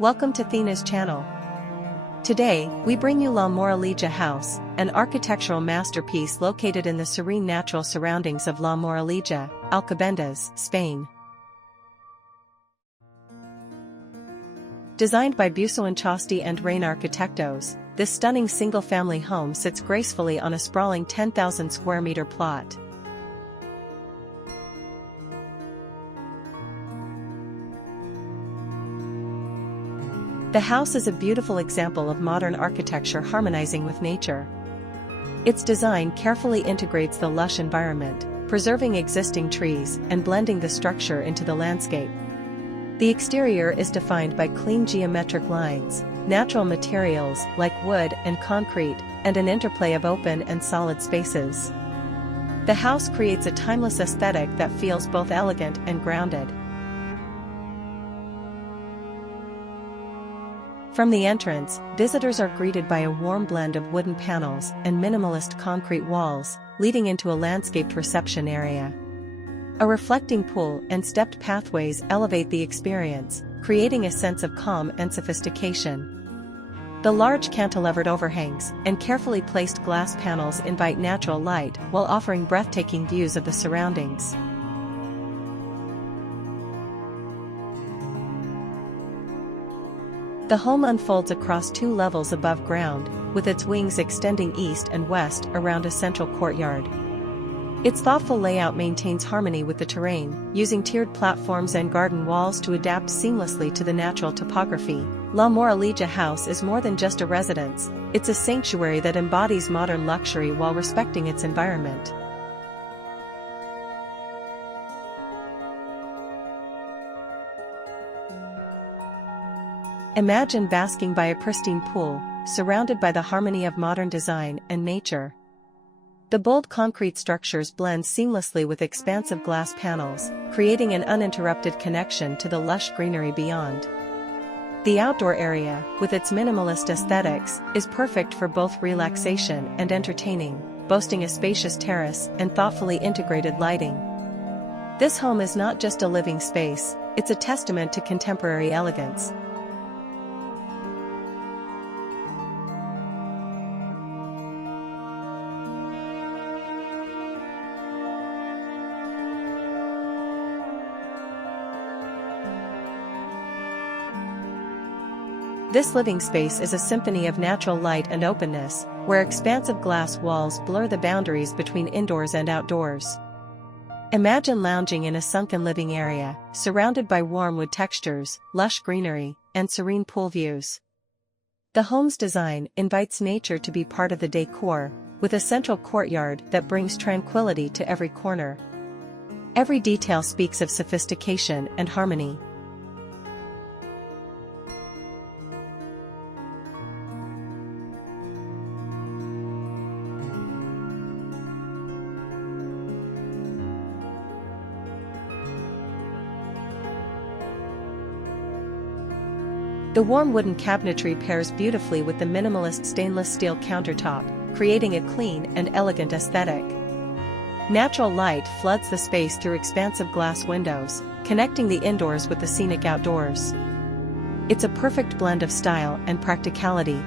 Welcome to Thena's channel. Today, we bring you La Moraleja House, an architectural masterpiece located in the serene natural surroundings of La Moraleja, Alcobendas, Spain. Designed by Bueso-Inchausti Rein Arquitectos, this stunning single-family home sits gracefully on a sprawling 10,000 square meter plot. The house is a beautiful example of modern architecture harmonizing with nature. Its design carefully integrates the lush environment, preserving existing trees and blending the structure into the landscape. The exterior is defined by clean geometric lines, natural materials like wood and concrete, and an interplay of open and solid spaces. The house creates a timeless aesthetic that feels both elegant and grounded. From the entrance, visitors are greeted by a warm blend of wooden panels and minimalist concrete walls, leading into a landscaped reception area. A reflecting pool and stepped pathways elevate the experience, creating a sense of calm and sophistication. The large cantilevered overhangs and carefully placed glass panels invite natural light while offering breathtaking views of the surroundings. The home unfolds across 2 levels above ground, with its wings extending east and west around a central courtyard. Its thoughtful layout maintains harmony with the terrain, using tiered platforms and garden walls to adapt seamlessly to the natural topography. La Moraleja House is more than just a residence, it's a sanctuary that embodies modern luxury while respecting its environment. Imagine basking by a pristine pool, surrounded by the harmony of modern design and nature. The bold concrete structures blend seamlessly with expansive glass panels, creating an uninterrupted connection to the lush greenery beyond. The outdoor area, with its minimalist aesthetics, is perfect for both relaxation and entertaining, boasting a spacious terrace and thoughtfully integrated lighting. This home is not just a living space, it's a testament to contemporary elegance. This living space is a symphony of natural light and openness, where expansive glass walls blur the boundaries between indoors and outdoors. Imagine lounging in a sunken living area, surrounded by warm wood textures, lush greenery, and serene pool views. The home's design invites nature to be part of the decor, with a central courtyard that brings tranquility to every corner. Every detail speaks of sophistication and harmony. The warm wooden cabinetry pairs beautifully with the minimalist stainless steel countertop, creating a clean and elegant aesthetic. Natural light floods the space through expansive glass windows, connecting the indoors with the scenic outdoors. It's a perfect blend of style and practicality,